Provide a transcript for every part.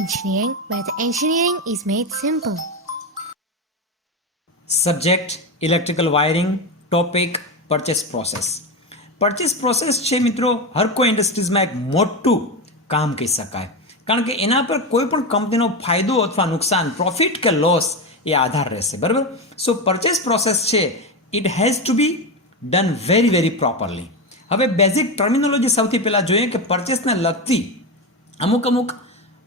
engineering, where the engineering is made simple. Subject electrical wiring, topic purchase process. Purchase process છે મિત્રો, હર કોઈ ઇન્ડસ્ટ્રીઝમાં એક મોટું કામ કહી શકાય, કારણ કે એના પર કોઈ પણ કંપનીનો ફાયદો અથવા નુકસાન, પ્રોફિટ કે લોસ એ આધાર રહેશે, બરાબર. સો પરચેસ પ્રોસેસ છે, it has to be done very very properly. હવે બેઝિક ટર્મિનોલોજી સૌથી પહેલાં જોઈએ કે પરચેસને લગતી અમુક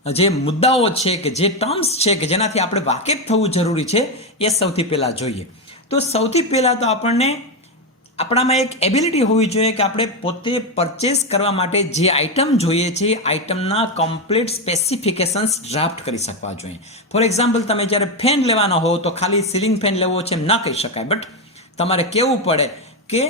જે મુદ્દાઓ છે કે જે ટર્મ્સ છે કે જેનાથી આપણે વાકેફ થવું જરૂરી છે એ સૌથી પહેલાં જોઈએ. તો સૌથી પહેલાં તો આપણને આપણામાં એક એબિલિટી હોવી જોઈએ કે આપણે પોતે પરચેસ કરવા માટે જે આઇટમ જોઈએ છે એ આઇટમના કમ્પ્લીટ સ્પેસિફિકેશન્સ ડ્રાફ્ટ કરી શકવા જોઈએ. ફોર એક્ઝામ્પલ, તમે જ્યારે ફેન લેવાના હો તો ખાલી સીલિંગ ફેન લેવો છે એમ ના કહી શકાય, બટ તમારે કહેવું પડે કે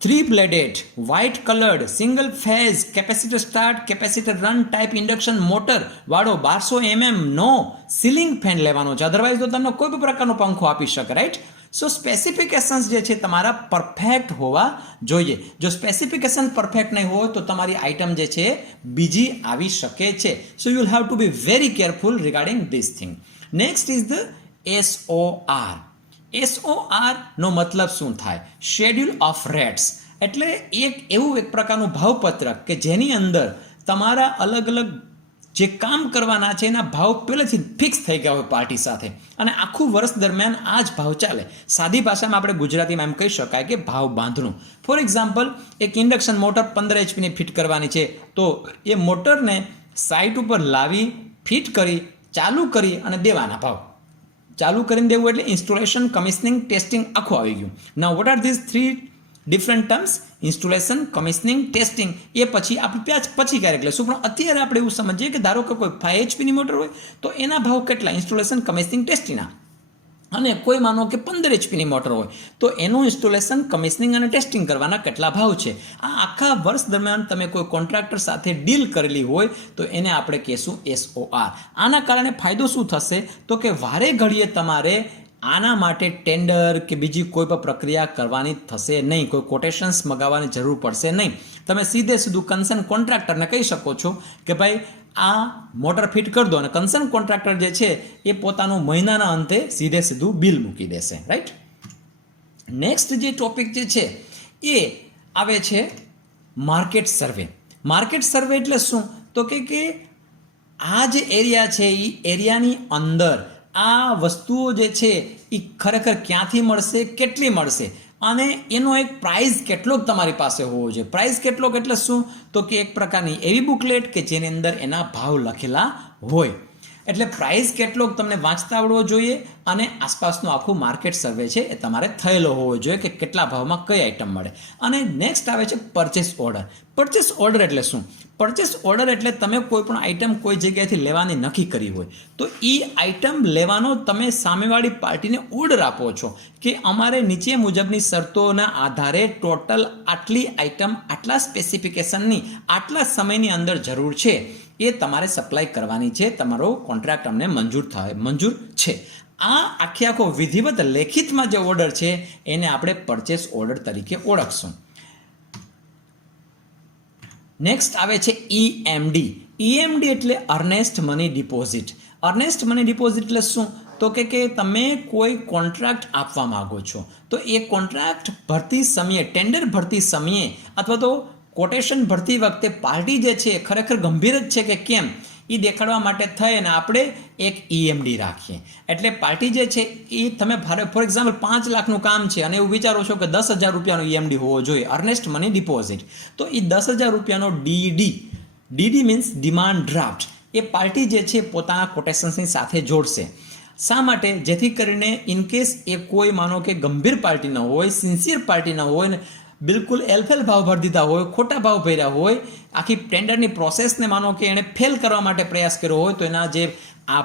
3 bladed, white coloured, single phase, capacitor start, capacitor run type induction motor વાળો 1200 mm નો સીલિંગ ફેન લેવાનો છે. અધરવાઇઝ તો તમને કોઈ પણ પ્રકારનો પંખો આપી શકે, રાઈટ. સો સ્પેસિફિકેશન્સ જે છે તમારા પરફેક્ટ હોવા જોઈએ. જો સ્પેસિફિકેશન પરફેક્ટ નહીં હોય તો તમારી આઇટમ જે છે બીજી આવી શકે છે. So you will have to be very careful regarding this thing. Next is the SOR. SOR નો મતલબ શું થાય? Schedule of rates. એટલે એક પ્રકારનું ભાવપત્રક કે જેની અંદર તમારા અલગ અલગ જે કામ કરવાના છે એના ભાવ પહેલેથી ફિક્સ થઈ ગયા હોય પાર્ટી સાથે, અને આખું વર્ષ દરમિયાન આ જ ભાવ ચાલે. સાદી ભાષામાં આપણે ગુજરાતીમાં એમ કહી શકાય કે ભાવ બાંધણું. ફોર એક્ઝામ્પલ, એક ઇન્ડક્શન મોટર 15 HP ની ફિટ કરવાની છે, તો એ મોટરને સાઇટ ઉપર લાવી, ફિટ કરી, ચાલુ કરી અને દેવાના ભાવ. ચાલુ કરીને દેવું એટલે ઇન્સ્ટોલેશન, કમિશનિંગ, ટેસ્ટિંગ આખું આવી ગયું. Now what are these 3 different terms? Installation, commissioning, testing. એ પછી આપણે પછી ક્યારેક લઈશું, પણ અત્યારે આપણે એવું સમજીએ કે ધારો કે કોઈ 5 HP ની મોટર હોય તો એના ભાવ કેટલા? ઇન્સ્ટોલેશન, કમિશનિંગ, ટેસ્ટિંગના. અને કોઈ માનો કે 15 HP ની મોટર હોય તો એનું ઇન્સ્ટોલેશન, કમિશનિંગ અને ટેસ્ટિંગ કરવાના કેટલા ભાવ છે? આ આખા વર્ષ દરમિયાન તમે કોઈ કોન્ટ્રાક્ટર સાથે ડીલ કરેલી હોય તો એને આપણે કહેશું SOR. આના કારણે ફાયદો શું થશે? તો કે વારે ઘડીએ તમારે આના માટે ટેન્ડર કે બીજી કોઈ પણ પ્રક્રિયા કરવાની થશે નહીં, કોઈ કોટેશન્સ મગાવવાની જરૂર પડશે નહીં. તમે સીધું કન્સર્ન કોન્ટ્રાક્ટરને કહી શકો છો કે ભાઈ આ મોટર ફિટ કરી દો, અને કન્સર્ન કોન્ટ્રાક્ટર જે છે એ પોતાનું મહિનાના અંતે સીધું બિલ મૂકી દેશે, રાઈટ. નેક્સ્ટ જે ટોપિક જે છે એ આવે છે માર્કેટ સર્વે. માર્કેટ સર્વે એટલે શું? તો કે આ જે એરિયા છે એ એરિયાની અંદર આ વસ્તુઓ જે છે એ ખરેખર ક્યાંથી મળશે, કેટલી મળશે, અને એનો એક પ્રાઇસ કેટલોક તમારી પાસે હોવો જોઈએ. પ્રાઇસ કેટલોક એટલે શું? તો કે એક પ્રકારની એવી બુકલેટ કે જેની અંદર એના ભાવ લખેલા હોય. એટલે પ્રાઇસ કેટલોક તમને વાંચતા આવડવો જોઈએ, અને આસપાસનું આખું માર્કેટ સર્વે છે એ તમારે થયેલો હોવો જોઈએ કે કેટલા ભાવમાં કઈ આઇટમ મળે. અને નેક્સ્ટ આવે છે પરચેસ ઓર્ડર. પરચેસ ઓર્ડર એટલે શું? પરચેસ ઓર્ડર એટલે તમે કોઈ પણ આઇટમ કોઈ જગ્યાએથી લેવાની નક્કી કરી હોય તો એ આઇટમ લેવાનો તમે સામેવાળી પાર્ટીને ઓર્ડર આપો છો કે અમારે નીચે મુજબની શરતોના આધારે ટોટલ આટલી આઇટમ આટલા સ્પેસિફિકેશનની આટલા સમયની અંદર જરૂર છે, એ તમારે સપ્લાય કરવાની છે, તમારો કોન્ટ્રાક્ટ અમને મંજૂર છે. આ આખો વિધિવત લેખિતમાં જે ઓર્ડર છે એને આપણે પરચેસ ઓર્ડર તરીકે ઓળખશું. નેક્સ્ટ આવે છે EMD. EMD એટલે earnest money deposit. Ernst money deposit એટલે શું? તો કે તમે કોઈ કોન્ટ્રાક્ટ આપવા માંગો છો તો એ કોન્ટ્રાક્ટ ભરતી સમયે, ટેન્ડર ભરતી સમયે અથવા તો કોટેશન ભરતી વખતે પાર્ટી જે છે ખરેખર ગંભીર જ છે કે કેમ એ દેખાડવા માટે થઈ અને આપણે એક EMD રાખીએ. એટલે પાર્ટી જે છે એ તમે ફોર એક્ઝામ્પલ 5 લાખનું કામ છે અને એવું વિચારો છો કે 10,000 રૂપિયાનો EMD હોવો જોઈએ, અર્નેસ્ટ મની ડિપોઝિટ. તો એ 10,000 રૂપિયાનો DD મીન્સ ડિમાન્ડ ડ્રાફ્ટ એ પાર્ટી જે છે પોતાના કોટેશન્સની સાથે જોડશે. શા માટે? જેથી કરીને ઇનકેસ એ કોઈ માનો કે ગંભીર પાર્ટી ન હોય, સિન્સિયર પાર્ટી ન હોય ને બિલકુલ એલફેલ ભાવ ભરી દીધા હોય, ખોટા ભાવ ભર્યા હોય, આખી ટેન્ડરની પ્રોસેસને માનો કે એણે ફેલ કરવા માટે પ્રયાસ કર્યો હોય તો એના જે આ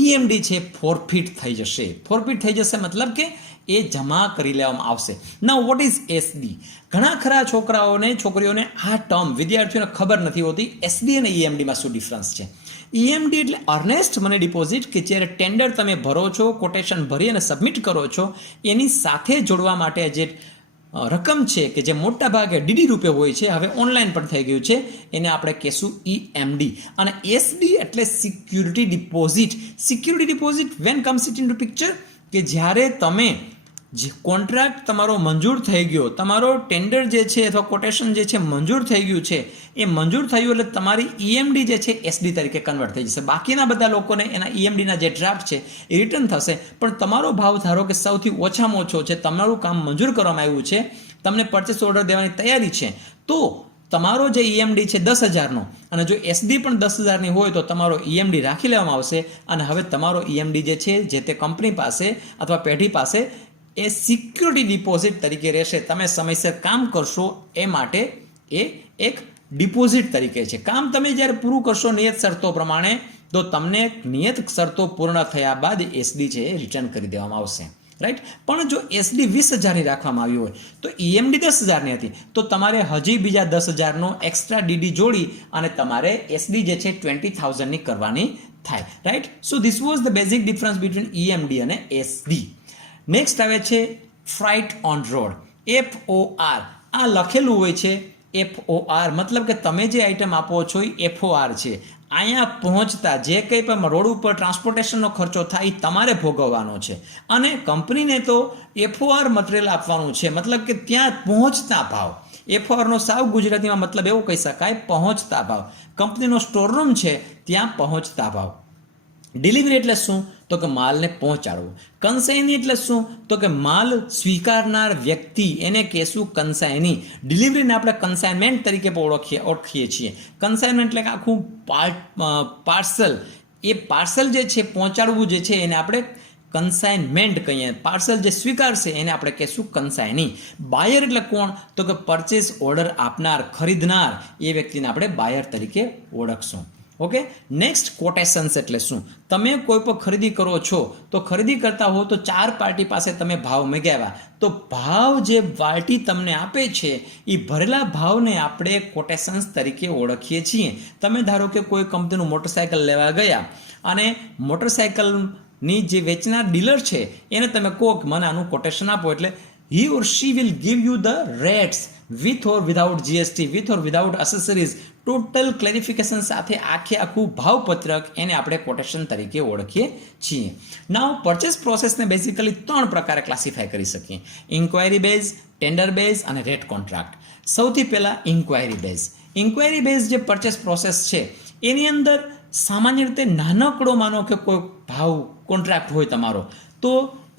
EMD છે ફોરફિટ થઈ જશે. ફોરફિટ થઈ જશે મતલબ કે એ જમા કરી લેવામાં આવશે. નાઉ વોટ ઇઝ SD? ઘણા ખરા છોકરીઓને આ ટર્મ વિદ્યાર્થીઓને ખબર નથી હોતી SD અને EMDમાં શું ડિફરન્સ છે. EMD એટલે અર્નેસ્ટ મની ડિપોઝિટ કે જ્યારે ટેન્ડર તમે ભરો છો, કોટેશન ભરી અને સબમિટ કરો છો, એની સાથે જોડવા માટે જે રકમ છે કે જે મોટા ભાગે ડીડી રૂપે હોય છે, હવે ઓનલાઈન પણ થઈ ગયું છે, એને આપણે કહેશું EMD. અને SD એટલે security deposit. Security deposit when comes it into picture, કે જ્યારે તમે જે કોન્ટ્રાક્ટ તમારો મંજૂર થઈ ગયો, તમારો ટેન્ડર જે છે અથવા કોટેશન જે છે મંજૂર થઈ ગયું છે, એ મંજૂર થયું એટલે તમારી EMD જે છે SD તરીકે કન્વર્ટ થઈ જશે. બાકીના બધા લોકોને એના EMDના જે ડ્રાફ્ટ છે એ રિટર્ન થશે, પણ તમારો ભાવ ધારો કે સૌથી ઓછામાં ઓછો છે, તમારું કામ મંજૂર કરવામાં આવ્યું છે, તમને પરચેસ ઓર્ડર દેવાની તૈયારી છે, તો તમારો જે EMD છે 10,000નો, અને જો SD પણ 10,000ની હોય તો તમારો EMD રાખી લેવામાં આવશે, અને હવે તમારો EMD જે છે જે તે કંપની પાસે અથવા પેઢી પાસે એ સિક્યુરિટી ડિપોઝિટ તરીકે રહેશે. તમે સમયસર કામ કરશો એ માટે એ એક ડિપોઝિટ તરીકે છે. કામ તમે જ્યારે પૂરું કરશો નિયત શરતો પ્રમાણે, તો તમને નિયત શરતો પૂર્ણ થયા બાદ SD છે એ રિટર્ન કરી દેવામાં આવશે, રાઈટ. પણ જો SD 20,000ની રાખવામાં આવી હોય તો EMD 10,000ની હતી, તો તમારે હજી બીજા 10,000નો એક્સ્ટ્રા DD જોડી અને તમારે SD જે છે 20,000ની કરવાની થાય, right. So this was the basic difference between EMD અને SD. નેક્સ્ટ આવે છે ફ્રાઇટ ઓન રોડ, FOR. આ લખેલું હોય છે FOR, મતલબ કે તમે જે આઈટમ આપો છો એ FOR છે. અહીંયા પહોંચતા જે કંઈ પણ રોડ ઉપર ટ્રાન્સપોર્ટેશનનો ખર્ચો થાય એ તમારે ભોગવવાનો છે, અને કંપનીને તો FOR મટીરિયલ આપવાનું છે, મતલબ કે ત્યાં પહોંચતા ભાવ. FORનો સાવ ગુજરાતીમાં મતલબ એવું કહી શકાય, પહોંચતા ભાવ. કંપનીનો સ્ટોરરૂમ છે ત્યાં પહોંચતા ભાવ. ડિલિવરી એટલે શું? તો કે માલને પહોંચાડવું. કન્સાઇની એટલે શું? તો કે માલ સ્વીકારનાર વ્યક્તિ, એને કહેશું કન્સાઇની. ડિલિવરીને આપણે કન્સાઇનમેન્ટ તરીકે પણ ઓળખીએ છીએ. કન્સાઇનમેન્ટ એટલે કે આખું પાર્સલ, એ પાર્સલ જે છે પહોંચાડવું જે છે એને આપણે કન્સાઇનમેન્ટ કહીએ. પાર્સલ જે સ્વીકારશે એને આપણે કહેશું કન્સાઇની. બાયર એટલે કોણ? તો કે પરચેસ ઓર્ડર આપનાર, ખરીદનાર, એ વ્યક્તિને આપણે બાયર તરીકે ઓળખશું. ઓકે. નેક્સ્ટ કોટેશન્સ એટલે શું? તમે કોઈ પણ ખરીદી કરો છો તો ખરીદી કરતા હો તો 4 પાર્ટી પાસે તમે ભાવ મગાવ્યા, તો ભાવ જે પાર્ટી તમને આપે છે એ ભરેલા ભાવને આપણે કોટેશન્સ તરીકે ઓળખીએ છીએ. તમે ધારો કે કોઈ કંપનીનું મોટરસાયકલ લેવા ગયા અને મોટરસાયકલની જે વેચનાર ડીલર છે એને તમે કહો કે મને આનું કોટેશન આપો, એટલે he or she will give you the rates with or without GST, with or without accessories, total clarification સાથે આખું ભાવપત્રક, એને આપણે કોટેશન તરીકે ઓળખીએ છીએ. નાઉ પરચેસ પ્રોસેસને બેઝિકલી 3 પ્રકારે ક્લાસિફાય કરી શકીએ: ઇન્ક્વાયરી બેઝ, ટેન્ડર બેઝ અને રેટ કોન્ટ્રાક્ટ. સૌથી પહેલાં ઇન્ક્વાયરી બેઝ. ઇન્ક્વાયરી બેઝ જે પરચેસ પ્રોસેસ છે એની અંદર સામાન્ય રીતે નાનકડો માનો કે કોઈ ભાવ કોન્ટ્રાક્ટ હોય તમારો, તો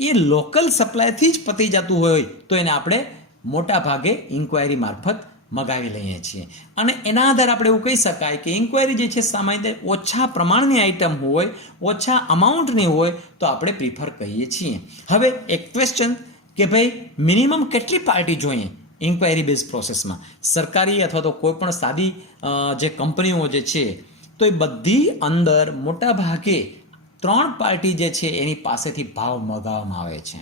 એ લોકલ સપ્લાયથી જ પતી જતું હોય તો એને આપણે મોટા ભાગે ઇન્ક્વાયરી મારફત મગાવી લઈએ છીએ. અને એના આધારે આપણે એવું કહી શકાય કે ઇન્ક્વાયરી જે છે સામાન્ય ઓછા પ્રમાણની આઇટમ હોય, ઓછા અમાઉન્ટની હોય તો આપણે પ્રિફર કરીએ છીએ. હવે એક ક્વેશ્ચન કે ભાઈ મિનિમમ કેટલી પાર્ટી જોઈએ ઇન્ક્વાયરી બેઝ પ્રોસેસમાં? સરકારી અથવા તો કોઈ પણ સાદી જે કંપનીઓ જે છે તો એ બધી અંદર મોટા ભાગે 3 પાર્ટી જે છે એની પાસેથી ભાવ મગાવવામાં આવે છે.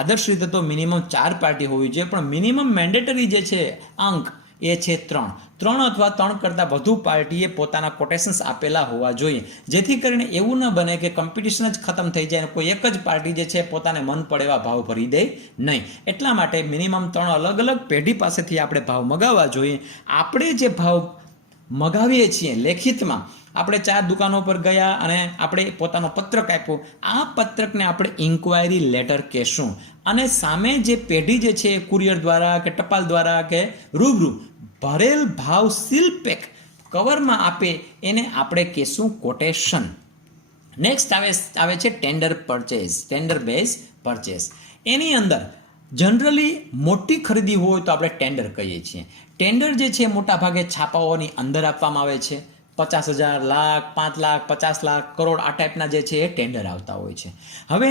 આદર્શ રીતે તો મિનિમમ 4 પાર્ટી હોવી જોઈએ, પણ મિનિમમ મેન્ડેટરી જે છે અંક એ છે 3 અથવા 3 કરતાં વધુ પાર્ટીએ પોતાના કોટેશન્સ આપેલા હોવા જોઈએ, જેથી કરીને એવું ન બને કે કોમ્પિટિશન જ ખતમ થઈ જાય અને કોઈ એક જ પાર્ટી જે છે પોતાને મન પડે એવા ભાવ ભરી દે નહીં. એટલા માટે મિનિમમ 3 અલગ અલગ પેઢી પાસેથી આપણે ભાવ મગાવવા જોઈએ. આપણે જે ભાવ મગાવીએ છીએ લેખિતમાં, આપણે 4 દુકાનો પર ગયા અને આપણે પોતાનો પત્રક આપ્યો, આ પત્રકને આપણે ઇન્ક્વાયરી લેટર કહેશું. અને સામે જે પેઢી જે છે કુરિયર દ્વારા કે ટપાલ દ્વારા કે રૂબરૂ ભરેલ ભાવ સીલ પેક કવરમાં આપે એને આપણે કહેશું કોટેશન. નેક્સ્ટ આવે છે tender purchase, tender base purchase. એની અંદર જનરલી મોટી ખરીદી હોય તો આપણે ટેન્ડર કહીએ છીએ. ટેન્ડર જે છે મોટા ભાગે છાપાઓની અંદર આપવામાં આવે છે. 50,000, લાખ, 5 લાખ, 50 લાખ, કરોડ, આ ટાઈપના જે છે એ ટેન્ડર આવતા હોય છે. હવે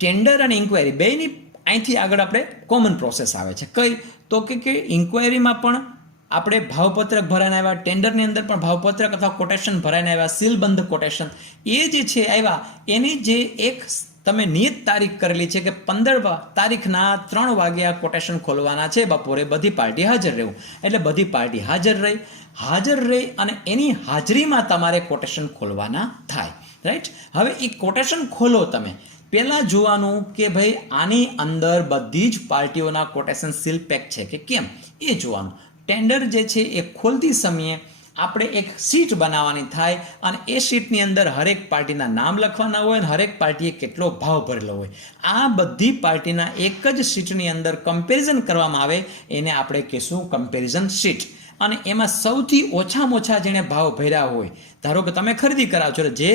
ટેન્ડર અને ઇન્ક્વાયરી બેયની અહીંથી આગળ આપણે કોમન પ્રોસેસ આવે છે. કઈ? તો કે ઇન્ક્વાયરીમાં પણ આપણે ભાવપત્રક ભરાઈને આવ્યા, ટેન્ડરની અંદર પણ ભાવપત્રક અથવા કોટેશન ભરાઈને આવ્યા, સીલબંધ કોટેશન એ જે છે આવ્યા, એની જે એક તમે નિયત તારીખ કરેલી છે કે 15 તારીખના 3 વાગે આ કોટેશન ખોલવાના છે, બપોરે બધી પાર્ટી હાજર રહેવું. એટલે બધી પાર્ટી હાજર રહી અને એની હાજરીમાં તમારે કોટેશન ખોલવાના થાય, રાઈટ. હવે એ કોટેશન ખોલો તમે, પહેલાં જોવાનું કે ભાઈ આની અંદર બધી જ પાર્ટીઓના કોટેશન સીલ પેક છે કે કેમ એ જોવાનું. ટેન્ડર જે છે એ ખોલતી સમયે આપણે એક શીટ બનાવવાની થાય અને એ શીટની અંદર હરેક પાર્ટીના નામ લખવાના હોય અને હરેક પાર્ટીએ કેટલો ભાવ ભરેલો હોય. આ બધી પાર્ટીના એક જ શીટની અંદર કમ્પેરિઝન કરવામાં આવે એને આપણે કહીશું કમ્પેરિઝન શીટ. અને એમાં સૌથી ઓછામાં ઓછા જેણે ભાવ ભર્યા હોય, ધારો કે તમે ખરીદી કરાવો છો, જે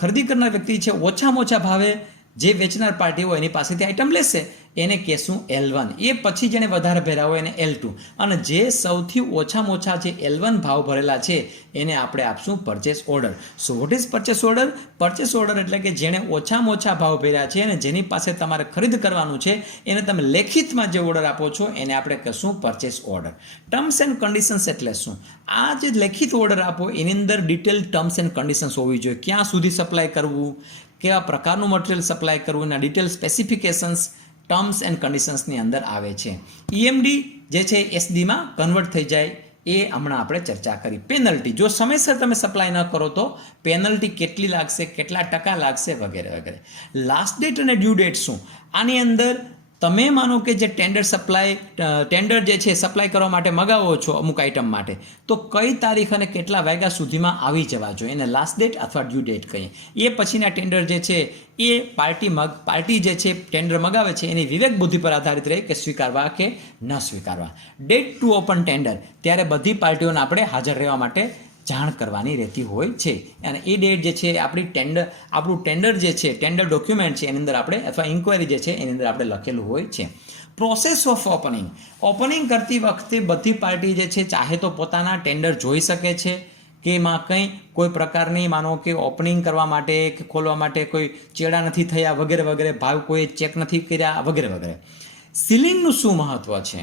ખરીદી કરનાર વ્યક્તિ છે ઓછામાં ઓછા ભાવે જે વેચનાર પાર્ટી હોય એની પાસેથી આઈટમ લેશે એને કહેશું L1. એ પછી જેને વધારે ભર્યા હોય એને L2. અને જે સૌથી ઓછામાં ઓછા જે L1 ભાવ ભરેલા છે એને આપણે આપશું purchase order. So what is purchase order? Purchase order એટલે કે જેણે ઓછામાં ઓછા ભાવ ભર્યા છે અને જેની પાસે તમારે ખરીદ કરવાનું છે એને તમે લેખિતમાં જે ઓર્ડર આપો છો એને આપણે કહીશું purchase order. Terms and conditions એટલે શું? આ જે લેખિત ઓર્ડર આપો એની અંદર ડિટેલ ટર્મ્સ એન્ડ કન્ડિશન્સ હોવી જોઈએ. ક્યાં સુધી સપ્લાય કરવું, કેવા પ્રકારનું મટીરિયલ સપ્લાય કરવું, એના ડિટેલ સ્પેસિફિકેશન્સ ટર્મ્સ એન્ડ કન્ડિશન્સની અંદર આવે છે. EMD જે છે SDમાં કન્વર્ટ થઈ જાય એ હમણાં આપણે ચર્ચા કરી. પેનલ્ટી, જો સમયસર તમે સપ્લાય ન કરો તો પેનલ્ટી કેટલી લાગશે, કેટલા ટકા લાગશે વગેરે વગેરે. લાસ્ટ ડેટ અને ડ્યુ ડેટ શું? આની અંદર તમે માનો કે જે ટેન્ડર જે છે સપ્લાય કરવા માટે મગાવો છો અમુક આઇટમ માટે, તો કઈ તારીખ અને કેટલા વાગ્યા સુધીમાં આવી જવા જોઈએ એને લાસ્ટ ડેટ અથવા ડ્યુ ડેટ કહીએ. એ પછીના ટેન્ડર જે છે એ પાર્ટી જે છે ટેન્ડર મગાવે છે એની વિવેક બુદ્ધિ પર આધારિત રહે કે સ્વીકારવા કે ન સ્વીકારવા. ડેટ ટુ ઓપન ટેન્ડર, ત્યારે બધી પાર્ટીઓને આપણે હાજર રહેવા માટે જાણ કરવાની રહેતી હોય છે. અને એ ડેટ જે છે આપણું ટેન્ડર જે છે ટેન્ડર ડોક્યુમેન્ટ છે એની અંદર આપણે અથવા ઇન્ક્વાયરી જે છે એની અંદર આપણે લખેલું હોય છે. પ્રોસેસ ઓફ ઓપનિંગ કરતી વખતે બધી પાર્ટી જે છે ચાહે તો પોતાના ટેન્ડર જોઈ શકે છે કે એમાં કંઈ કોઈ પ્રકારની માનો કે ઓપનિંગ કરવા માટે કે ખોલવા માટે કોઈ ચેડા નથી થયા વગેરે વગેરે, ભાવ કોઈ ચેક નથી કર્યા વગેરે વગેરે. સીલિંગનું શું મહત્વ છે?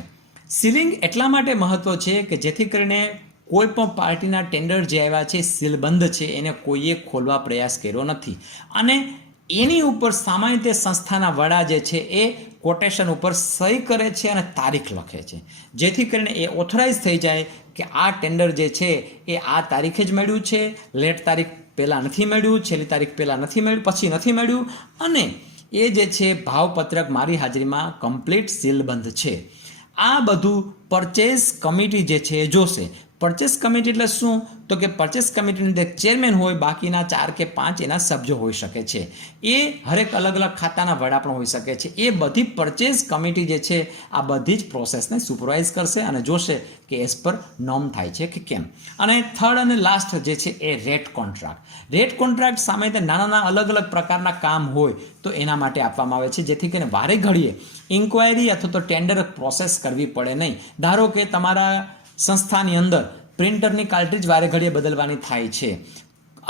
સીલિંગ એટલા માટે મહત્વ છે કે જેથી કરીને કોઈ પણ પાર્ટીના ટેન્ડર જે આવ્યા છે સીલબંધ છે એને કોઈએ ખોલવા પ્રયાસ કર્યો નથી. અને એની ઉપર સામાન્ય રીતે સંસ્થાના વડા જે છે એ કોટેશન ઉપર સહી કરે છે અને તારીખ લખે છે, જેથી કરીને એ ઓથોરાઇઝ થઈ જાય કે આ ટેન્ડર જે છે એ આ તારીખે જ મળ્યું છે, લેટ તારીખ પહેલાં નથી મળ્યું, છેલ્લી તારીખ પહેલાં નથી મળ્યું, પછી નથી મળ્યું, અને એ જે છે ભાવપત્રક મારી હાજરીમાં કમ્પ્લીટ સીલબંધ છે. આ બધું પરચેસ કમિટી જે છે એ જોશે. પરચેસ કમિટી એટલે શું? તો કે પરચેસ કમિટીની અંદર ચેરમેન હોય, બાકીના 4 કે 5 એના સભ્યો હોઈ શકે છે. એ હરેક અલગ અલગ ખાતાના વડા પણ હોઈ શકે છે. એ બધી પરચેસ કમિટી જે છે આ બધી જ પ્રોસેસને સુપરવાઇઝ કરશે અને જોશે કે એઝ પર નોમ થાય છે કે કેમ. અને થર્ડ અને લાસ્ટ જે છે એ રેટ કોન્ટ્રાક્ટ. રેટ કોન્ટ્રાક્ટ સામાન્ય નાના અલગ અલગ પ્રકારના કામ હોય તો એના માટે આપવામાં આવે છે, જેથી કરીને વારે ઘડીએ ઇન્ક્વાયરી અથવા તો ટેન્ડર પ્રોસેસ કરવી પડે નહીં. ધારો કે તમારા સંસ્થાની અંદર પ્રિન્ટરની કાર્ટ્રીજ વારે ઘડીએ બદલવાની થાય છે,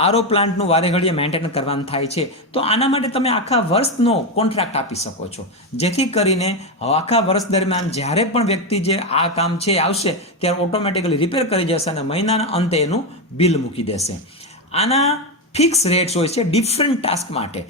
આરો પ્લાન્ટનું વારે ઘડીએ મેન્ટેન કરવાનું થાય છે, તો આના માટે તમે આખા વર્ષનો કોન્ટ્રાક્ટ આપી શકો છો, જેથી કરીને આખા વર્ષ દરમિયાન જ્યારે પણ વ્યક્તિ જે આ કામ છે આવશે ત્યારે ઓટોમેટિકલી રિપેર કરી જશે અને મહિનાના અંતે એનું બિલ મૂકી દેશે. આના ફિક્સ રેટ્સ હોય છે ડિફરન્ટ ટાસ્ક માટે.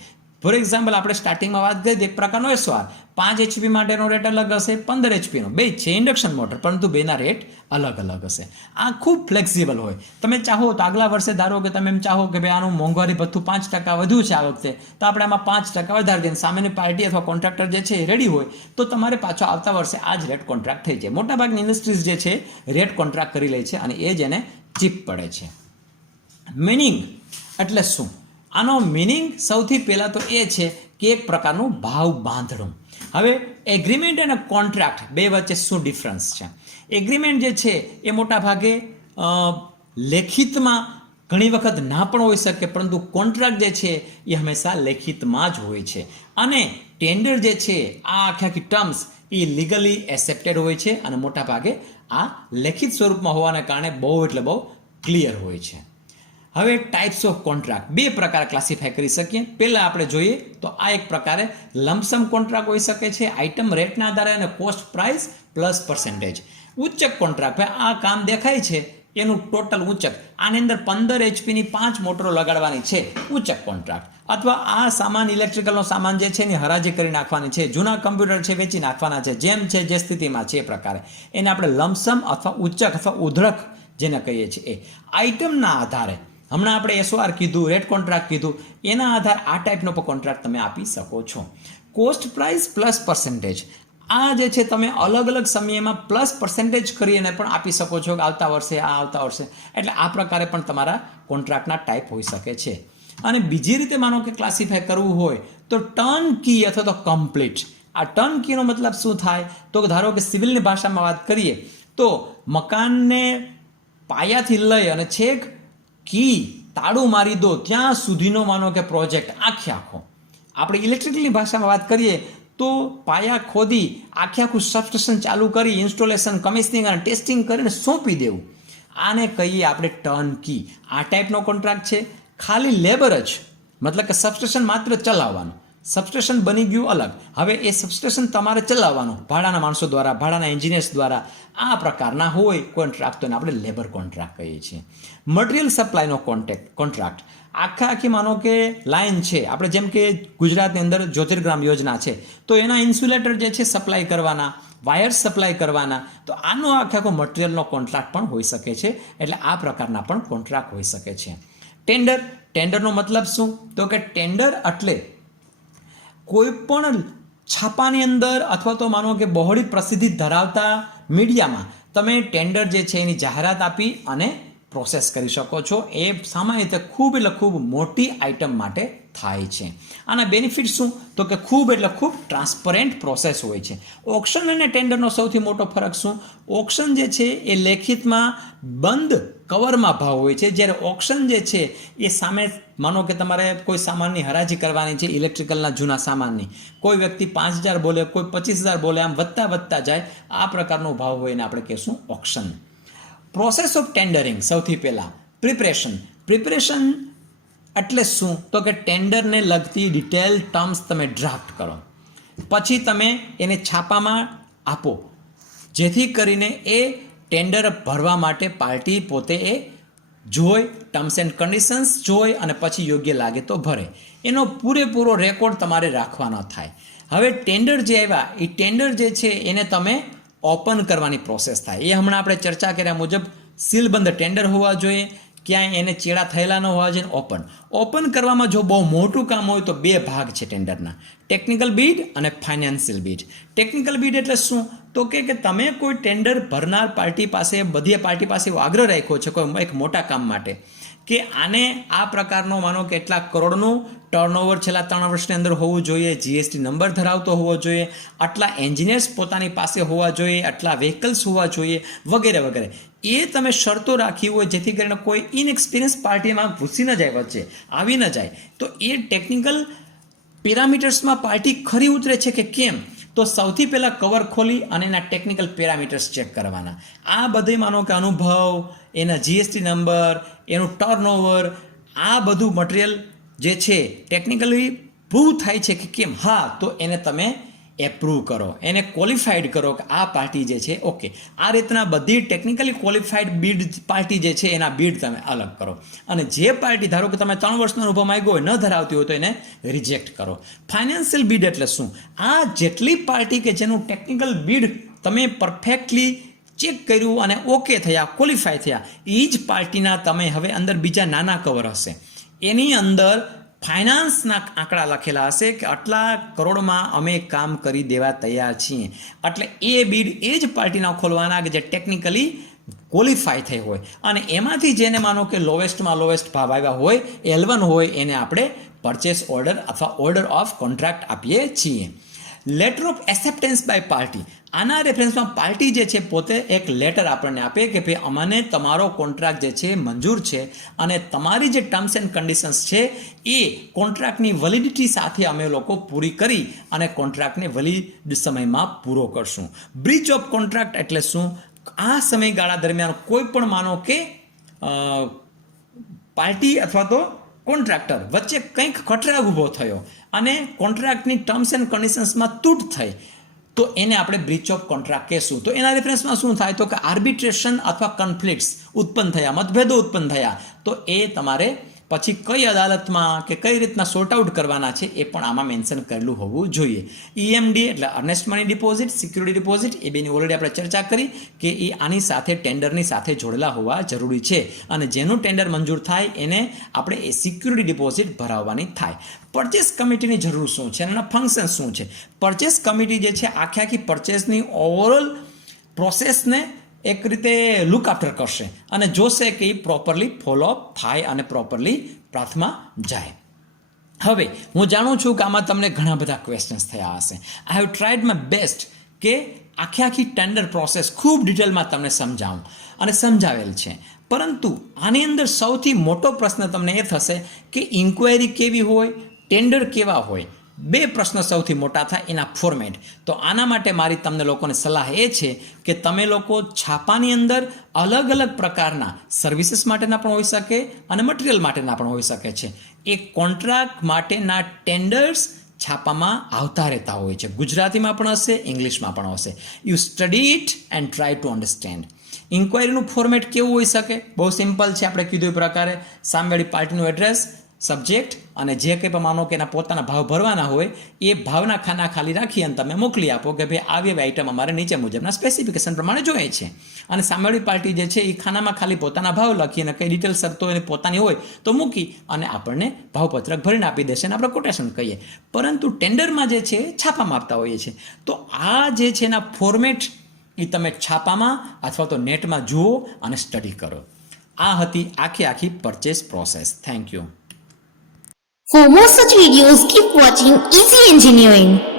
ફોર એક્ઝામ્પલ આપણે સ્ટાર્ટિંગમાં વાત કરી એક પ્રકારનો SOR 5 HP માટેનો રેટ અલગ હશે, 15 HP નો, બે છે ઇન્ડક્શન મોટર, પરંતુ બેના રેટ અલગ અલગ હશે. આ ખૂબ ફ્લેક્સિબલ હોય. તમે ચાહો તો આગલા વર્ષે ધારો કે તમે એમ ચાહો કે ભાઈ આનું મોંઘવારી ભથ્થું 5% વધ્યું છે આ વખતે, તો આપણે આમાં 5% વધારી દઈએ. સામેની પાર્ટી અથવા કોન્ટ્રાક્ટર જે છે એ રેડી હોય તો તમારે પાછો આવતા વર્ષે આ જ રેટ કોન્ટ્રાક્ટ થઈ જાય. મોટાભાગની ઇન્ડસ્ટ્રીઝ જે છે રેટ કોન્ટ્રાક્ટ કરી લે છે અને એ જ એને ચીપ પડે છે. મિનિંગ એટલે શું? આનો મિનિંગ સૌથી પહેલાં તો એ છે કે એક પ્રકારનું ભાવ બાંધણું. હવે એગ્રીમેન્ટ અને કોન્ટ્રાક્ટ બે વચ્ચે શું ડિફરન્સ છે? એગ્રીમેન્ટ જે છે એ મોટા ભાગે લેખિતમાં ઘણી વખત ના પણ હોઈ શકે, પરંતુ કોન્ટ્રાક્ટ જે છે એ હંમેશા લેખિતમાં જ હોય છે. અને ટેન્ડર જે છે આ આખી ટર્મ્સ એ લીગલી એક્સેપ્ટેડ હોય છે અને મોટા ભાગે આ લેખિત સ્વરૂપમાં હોવાને કારણે બહુ એટલે બહુ ક્લિયર હોય છે. હવે ટાઈપ્સ ઓફ કોન્ટ્રાક્ટ બે પ્રકાર ક્લાસિફાય કરી શકીએ. પહેલાં આપણે જોઈએ તો આ એક પ્રકારે લમસમ કોન્ટ્રાક્ટ હોઈ શકે છે, આઇટમ રેટના આધારે અને કોસ્ટ પ્રાઇસ પ્લસ પર્સન્ટેજ. ઉચ્ચક કોન્ટ્રાક્ટ, ભાઈ આ કામ દેખાય છે એનું ટોટલ ઉચ્ચક, આની અંદર 15 HP ની 5 મોટરો લગાડવાની છે, ઉચ્ચક કોન્ટ્રાક્ટ. અથવા આ સામાન ઇલેક્ટ્રિકલનો સામાન જે છે એની હરાજી કરી નાખવાની છે, જૂના કમ્પ્યુટર છે વેચી નાખવાના છે, જેમ છે જે સ્થિતિમાં છે એ પ્રકારે એને આપણે લમસમ અથવા ઉચ્ચક અથવા ઉધડક જેને કહીએ છીએ એ. આઇટમના આધારે હમણાં આપણે SOR કીધું, રેટ કોન્ટ્રાક્ટ કીધું, એના આધાર આ ટાઈપનો પણ કોન્ટ્રાક્ટ તમે આપી શકો છો. કોસ્ટ પ્રાઇસ પ્લસ પર્સન્ટેજ, આ જે છે તમે અલગ અલગ સમયમાં પ્લસ પર્સન્ટેજ કરીને પણ આપી શકો છો કે આવતા વર્ષે આ, આવતા વર્ષે. એટલે આ પ્રકારે પણ તમારા કોન્ટ્રાક્ટના ટાઈપ હોઈ શકે છે. અને બીજી રીતે માનો કે ક્લાસિફાય કરવું હોય તો ટર્ન કી અથવા તો કમ્પ્લીટ. આ ટર્ન કીનો મતલબ શું થાય તો ધારો કે સિવિલની ભાષામાં વાત કરીએ તો મકાનને પાયાથી લઈ અને છેક કી તાળું મારી દો ત્યાં સુધીનો માનો કે પ્રોજેક્ટ આખો. આપણે ઇલેક્ટ્રિકલની ભાષામાં વાત કરીએ તો પાયા ખોદી આખું સબસ્ટેશન ચાલુ કરી ઇન્સ્ટોલેશન, કમિશનિંગ અને ટેસ્ટિંગ કરીને સોંપી દેવું, આને કહીએ આપણે ટર્ન કી. આ ટાઈપનો કોન્ટ્રાક્ટ છે. ખાલી લેબર જ, મતલબ કે સબસ્ટેશન માત્ર ચલાવવાનું. સબસ્ટેશન બની ગયું અલગ, હવે એ સબસ્ટેશન તમારે ચલાવવાનું ભાડાના માણસો દ્વારા, ભાડાના એન્જિનિયર્સ દ્વારા. આ પ્રકારના હોય કોન્ટ્રાક્ટ, તો આપણે લેબર કોન્ટ્રાક્ટ કહીએ છીએ. મટીરિયલ સપ્લાયનો કોન્ટ્રાક્ટ, આખી માનો કે લાઈન છે, આપણે જેમ કે ગુજરાતની અંદર જ્યોતિર્ગ્રામ યોજના છે તો એના ઇન્સ્યુલેટર જે છે સપ્લાય કરવાના, વાયર્સ સપ્લાય કરવાના, તો આનો આખો મટીરિયલનો કોન્ટ્રાક્ટ પણ હોઈ શકે છે. એટલે આ પ્રકારના પણ કોન્ટ્રાક્ટ હોઈ શકે છે. ટેન્ડરનો મતલબ શું તો કે ટેન્ડર એટલે કોઈ પણ છાપાની અંદર અથવા તો માનો કે બહોળી પ્રસિદ્ધિ ધરાવતા મીડિયામાં તમે ટેન્ડર જે છે એની જાહેરાત આપી અને પ્રોસેસ કરી શકો છો. એ સામાન્ય રીતે ખૂબ એટલે ખૂબ મોટી આઇટમ માટે થાય છે. આના બેનિફિટ શું તો કે ખૂબ એટલે ખૂબ ટ્રાન્સપરન્ટ પ્રોસેસ હોય છે. ઓક્શન અને ટેન્ડરનો સૌથી મોટો ફરક શું? ઓક્શન જે છે એ લેખિતમાં બંધ કવરમાં ભાવ હોય છે, જ્યારે ઓક્શન જે છે એ સામે માનો કે તમારે કોઈ સામાનની હરાજી કરવાની છે, ઇલેક્ટ્રિકલના જૂના સામાનની, કોઈ વ્યક્તિ 5,000 બોલે, કોઈ 25,000 બોલે, આમ વધતા જાય આ પ્રકારનો ભાવ હોય ને આપણે કહીશું ઓક્શન. પ્રોસેસ ઓફ ટેન્ડરિંગ, સૌથી પહેલાં પ્રિપરેશન એટલે શું તો કે ટેન્ડરને લગતી ડિટેલ ટર્મ્સ તમે ડ્રાફ્ટ કરો, પછી તમે એને છાપામાં આપો, જેથી કરીને એ ટેન્ડર ભરવા માટે પાર્ટી પોતે એ જોઈ, ટર્મ્સ એન્ડ કન્ડિશન્સ જોઈ અને પછી યોગ્ય લાગે તો ભરે. એનો પૂરેપૂરો રેકોર્ડ તમારે રાખવાનો થાય. હવે ટેન્ડર જે આવ્યા એ ટેન્ડર જે છે એને તમે ઓપન કરવાની પ્રોસેસ થાય. એ હમણાં આપણે ચર્ચા કર્યા મુજબ સીલબંધ ટેન્ડર હોવા જોઈએ, ક્યાંય એને ચેડા થયેલા ન હોવા જોઈએ. ઓપન કરવામાં જો બહુ મોટું કામ હોય તો 2 ભાગ છે ટેન્ડરના, ટેકનિકલ બીડ અને ફાઇનાન્શિયલ બીડ. ટેકનિકલ બીડ એટલે શું તો કે તમે કોઈ ટેન્ડર ભરનાર પાર્ટી પાસે, બધી પાર્ટી પાસે એવો આગ્રહ રાખ્યો છે કોઈ એક મોટા કામ માટે કે આને આ પ્રકારનો માનો કે કેટલાક કરોડનું ટર્નઓવર છેલ્લા 3 વર્ષની અંદર હોવું જોઈએ, જીએસટી નંબર ધરાવતો હોવો જોઈએ, આટલા એન્જિનિયર્સ પોતાની પાસે હોવા જોઈએ, આટલા વ્હીકલ્સ હોવા જોઈએ, વગેરે વગેરે. એ તમે શરતો રાખી હોય જેથી કરીને કોઈ ઇનએક્સપિરિયન્સ પાર્ટીમાં ઘૂસી ન જાય, વચ્ચે આવી ન જાય. તો એ ટેકનિકલ પેરામીટર્સમાં પાર્ટી ખરી ઉતરે છે કે કેમ, તો સૌથી પહેલાં કવર ખોલી અને એના ટેકનિકલ પેરામીટર્સ ચેક કરવાના. આ બધે માનો કે અનુભવ, એના જીએસટી નંબર, એનું ટર્નઓવર, આ બધું મટીરિયલ જે છે ટેકનિકલી પ્રૂવ થાય છે કે કેમ, હા તો એને તમે એપ્રૂવ કરો, એને ક્વોલિફાઈડ કરો કે આ પાર્ટી જે છે ઓકે. આ રીતના બધી ટેકનિકલી ક્વોલિફાઈડ બીડ પાર્ટી જે છે એના બીડ તમે અલગ કરો. અને જે પાર્ટી ધારો કે તમે 3 વર્ષનો અનુભવ માંગ્યો હોય, ન ધરાવતી હોય તો એને રિજેક્ટ કરો. ફાઇનાન્શિયલ બીડ એટલે શું? આ જેટલી પાર્ટી કે જેનું ટેકનિકલ બીડ તમે પરફેક્ટલી ચેક કર્યું અને ઓકે થયા, ક્વોલિફાય થયા, એ જ પાર્ટીના તમે હવે અંદર બીજા નાના કવર હશે, એની અંદર ફાઇનાન્સના આંકડા લખેલા હશે કે આટલા કરોડમાં અમે કામ કરી દેવા તૈયાર છીએ. એટલે એ બીડ એ જ પાર્ટીના ખોલવાના કે જે ટેકનિકલી ક્વોલિફાય થઈ હોય. અને એમાંથી જેને માનો કે લોવેસ્ટમાં લોવેસ્ટ ભાવ આવ્યા હોય, L1 હોય, એને આપણે પરચેસ ઓર્ડર અથવા ઓર્ડર ઓફ કોન્ટ્રાક્ટ આપીએ છીએ. Letter of acceptance by party, આના રેફરન્સમાં પાર્ટી જે છે પોતે એક લેટર આપણને આપે કે ભાઈ અમને તમારો કોન્ટ્રાક્ટ જે છે મંજૂર છે અને તમારી જે ટર્મ્સ એન્ડ કન્ડિશન્સ છે એ કોન્ટ્રાક્ટની વેલિડિટી સાથે અમે લોકો પૂરી કરી અને કોન્ટ્રાક્ટને વેલિડ સમયમાં પૂરો કરશું. બ્રીચ ઓફ કોન્ટ્રાક્ટ એટલે શું? આ સમયગાળા દરમિયાન કોઈ પણ માનો કે પાર્ટી અથવા તો કોન્ટ્રાક્ટર વચ્ચે કંઈક ખટરાગ ઊભો થયો અને કોન્ટ્રાક્ટની ટર્મ્સ એન્ડ કન્ડિશન્સમાં તૂટ થઈ, તો એને આપણે બ્રીચ ઓફ કોન્ટ્રાક્ટ કહેશું. તો એના રેફરન્સમાં શું થાય તો કે આર્બિટ્રેશન અથવા કન્ફ્લિક્ટ્સ ઉત્પન્ન થયા, મતભેદો ઉત્પન્ન થયા, તો એ તમારે પછી કઈ અદાલતમાં કે કઈ રીતના સોર્ટ આઉટ કરવાના છે એ પણ આમાં મેન્શન કરેલું હોવું જોઈએ. EMD એટલે earnest money deposit, security deposit, એ બેની ઓલરેડી આપણે ચર્ચા કરી કે એ આની સાથે ટેન્ડરની સાથે જોડેલા હોવા જરૂરી છે અને જેનું ટેન્ડર મંજૂર થાય એને આપણે એ સિક્યુરિટી ડિપોઝિટ ભરાવવાની થાય. પરચેસ કમિટીની જરૂર શું છે, એના ફંક્શન શું છે? પરચેસ કમિટી જે છે આખી પરચેસની ઓવરઓલ પ્રોસેસને એક રીતે લુક આફ્ટર કરશે અને જોશે કે એ પ્રોપરલી ફોલોઅપ થાય અને પ્રોપરલી પાથમાં જાય. હવે હું જાણું છું કે આમાં તમને ઘણા બધા ક્વેશ્ચન્સ થયા હશે. I have tried my best કે આખી ટેન્ડર પ્રોસેસ ખૂબ ડિટેલમાં તમને સમજાવું અને સમજાવેલ છે. પરંતુ આની અંદર સૌથી મોટો પ્રશ્ન તમને એ થશે કે ઇન્ક્વાયરી કેવી હોય, ટેન્ડર કેવા હોય. બે પ્રશ્નો સૌથી મોટા થાય એના ફોર્મેટ. તો આના માટે મારી તમને લોકોને સલાહ એ છે કે તમે લોકો છાપાની અંદર અલગ અલગ પ્રકારના સર્વિસીસ માટેના પણ હોઈ શકે અને મટીરિયલ માટેના પણ હોઈ શકે છે. એ કોન્ટ્રાક્ટ માટેના ટેન્ડર્સ છાપામાં આવતા રહેતા હોય છે. ગુજરાતીમાં પણ હશે, ઇંગ્લિશમાં પણ હશે. You study it and try to understand. ઇન્ક્વાયરીનું ફોર્મેટ કેવું હોઈ શકે? બહુ સિમ્પલ છે. આપણે કીધું એ પ્રકારે સામેવાળી પાર્ટીનું એડ્રેસ, સબ્જેક્ટ અને જે કંઈ પણ માનો કે એના પોતાના ભાવ ભરવાના હોય એ ભાવના ખાના ખાલી રાખી અને તમે મોકલી આપો કે ભાઈ આવી આઈટમ અમારે નીચે મુજબના સ્પેસિફિકેશન પ્રમાણે જોઈએ છે. અને સામેવાળી પાર્ટી જે છે એ ખાનામાં ખાલી પોતાના ભાવ લખી અને કઈ ડિટેલ શરતો એની પોતાની હોય તો મૂકી અને આપણને ભાવપત્રક ભરીને આપી દેશે અને આપણે કોટેશન કહીએ. પરંતુ ટેન્ડરમાં જે છે છાપામાં આપતા હોઈએ છીએ. તો આ જે છે એના ફોર્મેટ એ તમે છાપામાં અથવા તો નેટમાં જુઓ અને સ્ટડી કરો. આ હતી આખી purchase process. Thank you. For more such videos, keep watching Easy Engineering.